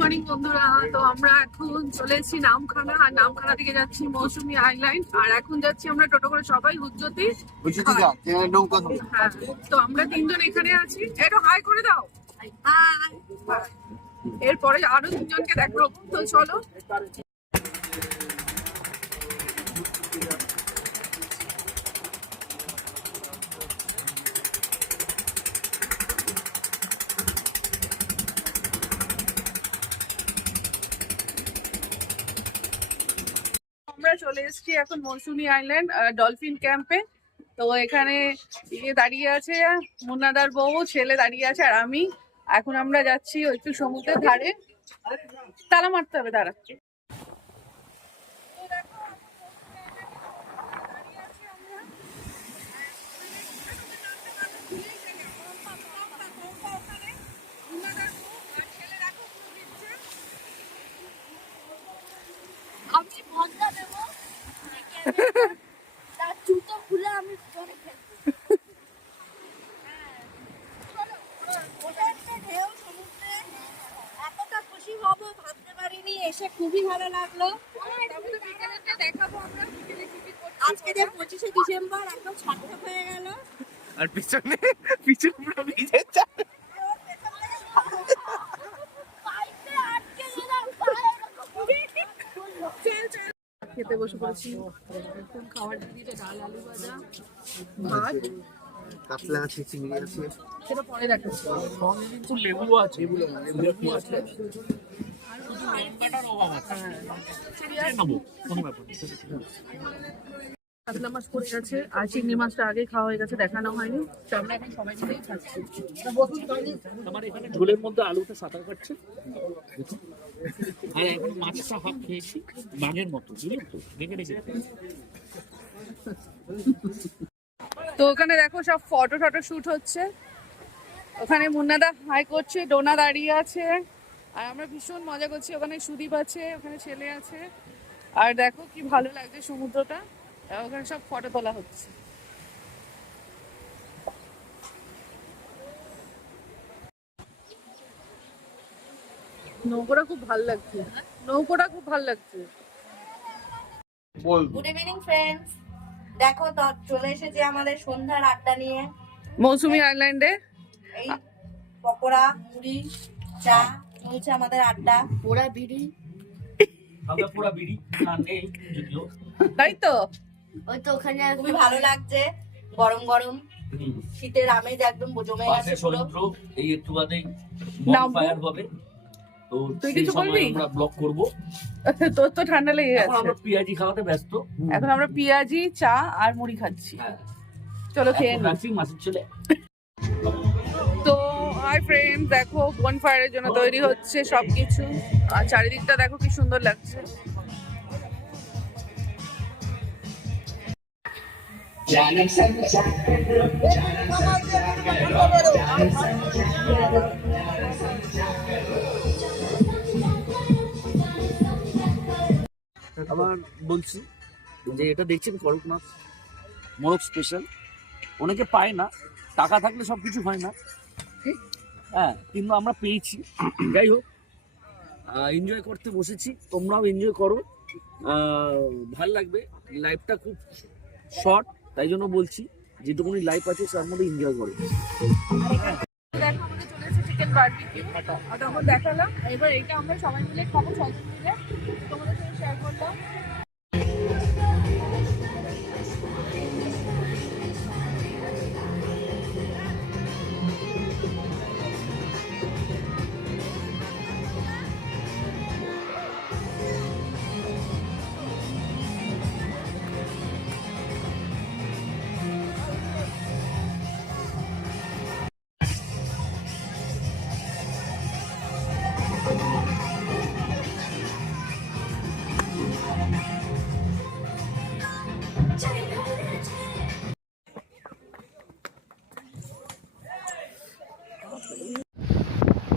Morning বন্ধুরা। তো আমরা এখন চলে এসেছি নামখানা, আর নামখানা থেকে যাচ্ছি মৌসুমী আইল্যান্ড, আর এখন যাচ্ছি আমরা টোটো করে সবাই হুজ্জতি। হ্যাঁ, তো আমরা তিনজন এখানে আছি। একটু হাই করে দাও। এরপরে আরো তিনজনকে দেখো, তো চলো। আমরা চলে এসেছি এখন মৌসুমী আইল্যান্ড ডলফিন ক্যাম্পে। তো এখানে দাঁড়িয়ে আছে মুন্নাদার বউ, ছেলে দাঁড়িয়ে আছে, আর আমি। এখন আমরা যাচ্ছি একটু সমুদ্রের ধারে। তালা মারতে হবে, দাঁড়া। আমি মজা দেব, তার জুতো খুলে আমি জলে ফেলবো। ঢেউ সমুদ্রে এতটা খুশি হব ভাবতে পারিনি, এসে খুবই ভালো লাগলো। আজকে যে 25শে ডিসেম্বর একদম সার্থক হয়ে গেল। আর পিছনে পুরো ভিজে যায়। খেতে বসে পড়েছি। খাবার দিতে ডাল, আলু ভাজা, ভাত, কাতলা আছে, চিংড়ি আছে, সেটা পরে দেখাচ্ছি। একটু লেবু আছে, লেবু আছে, শুধু লঙ্কাটার অভাব আছে। নেবো, কোনো ব্যাপার না। কাতলা মাছ পড়ে গেছে, আর চিংড়ি মাছটা আগে খাওয়া হয়ে গেছে, দেখানো হয়নি। তো আমরা এখন সবাই মিলেই খাচ্ছি। আমার এখানে ঝোলের মধ্যে আলুতে সাঁতার কাটছে, আর এখন মাছটা হাফ খেয়েছি বাঘের মতো, বুঝলেন তো, দেখে রেখে। তো ওখানে দেখো সব ফটো শুট হচ্ছে। ওখানে মুন্নাদা হাই করছে, ডোনা দাঁড়িয়ে আছে, আর আমরা ভীষণ মজা করছি। ওখানে সুদীপ আছে, ওখানে ছেলে আছে, আর দেখো কি ভালো লাগছে সমুদ্রটা। আর ওখানে সব ফটো তোলা হচ্ছে। নৌকোটা খুব ভালো লাগছে, নৌকোটা খুব ভালো লাগছে। গুড ইভিনিং ফ্রেন্ডস, দেখো তো চলে এসেছে আমাদের সন্ধ্যার আড্ডা নিয়ে মৌসুমী আইল্যান্ডে। এই পকোড়া, মুড়ি, চা চলছে আমাদের আড্ডা। পোড়া বিড়ি, আমরা পুরো বিড়ি না নেই যদিও, তাই তো। ওই তো ওখানে খুবই ভালো লাগছে, গরম গরম শীতের আমেজ একদম জমে গেছে পুরো। সমুদ্র এই একটু বাদেই নামবো। ফায়ার হবে, তো তুই সেই কিছু সময় বলবি? আমরা ব্লগ করব। তোর তো ঠান্ডা লেগে এখন গেছে। আমরা পেঁয়াজি খাওয়াতে ব্যস্ত। এখন আমরা পেঁয়াজি, চা আর মুড়ি খাচ্ছি। হ্যাঁ, চলো খেয়ে এখন নিই। রাখছি মাছের ছেলে। তো হাই ফ্রেন্ড, দেখো বনফায়ারের জন্য তৈরি হচ্ছে সবকিছু, আর চারিদিকটা দেখো কি সুন্দর লাগছে। আবার বলছি যে এটা দেখছেন করকনাথ মোরগ স্পেশাল, অনেকে পায় না, টাকা থাকলে সবকিছু হয় না। হ্যাঁ, কিন্তু আমরা পেয়েছি। যাই হোক, এনজয় করতে বসেছি, তোমরাও এনজয় করো, ভাল লাগবে। লাইফটা খুব শর্ট, তাই জন্য বলছি যেটুকুনি লাইফ আছে তার মধ্যে এনজয় করো। দেখো আমাদের চলে এসেছে চিকেন বারবিকিউ, আর তখন দেখালাম। এবার এটা আমরা সবাই মিলে খাবো, ছজন মিলে, তোমাদের সাথে শেয়ার করলাম।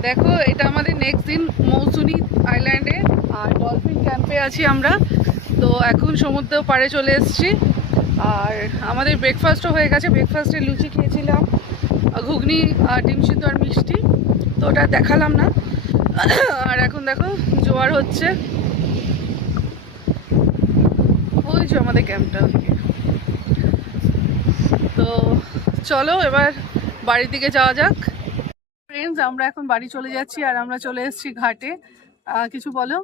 দেখো এটা আমাদের নেক্সট দিন মৌসুমী আইল্যান্ডে, আর ডলফিন ক্যাম্পে আছি আমরা। তো এখন সমুদ্র পাড়ে চলে এসেছি, আর আমাদের ব্রেকফাস্টও হয়ে গেছে। ব্রেকফাস্টে লুচি খেয়েছিলাম, ঘুগনি, ডিম সিদ্ধ আর মিষ্টি। তো ওটা দেখালাম না। আর এখন দেখো জোয়ার হচ্ছে, ওই যে আমাদের ক্যাম্পটা ওদিকে। তো চলো এবার বাড়ির দিকে যাওয়া যাক। ফ্রেন্ডস, আমরা এখন বাড়ি চলে যাচ্ছি আর আমরা চলে এসেছি ঘাটে। কিছু বলো।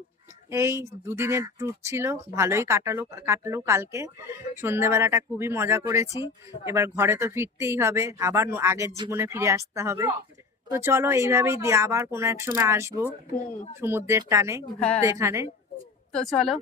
এই দুদিনের ট্যুর ছিল, ভালোই কাটলো কালকে সন্ধেবেলাটা, খুবই মজা করেছি। এবার ঘরে তো ফিরতেই হবে, আবার আগের জীবনে ফিরে আসতে হবে। তো চলো এইভাবেই আবার কোনো এক সময় আসবো সমুদ্রের টানে ঘুরতে হ্যাঁ। এখানে। তো চলো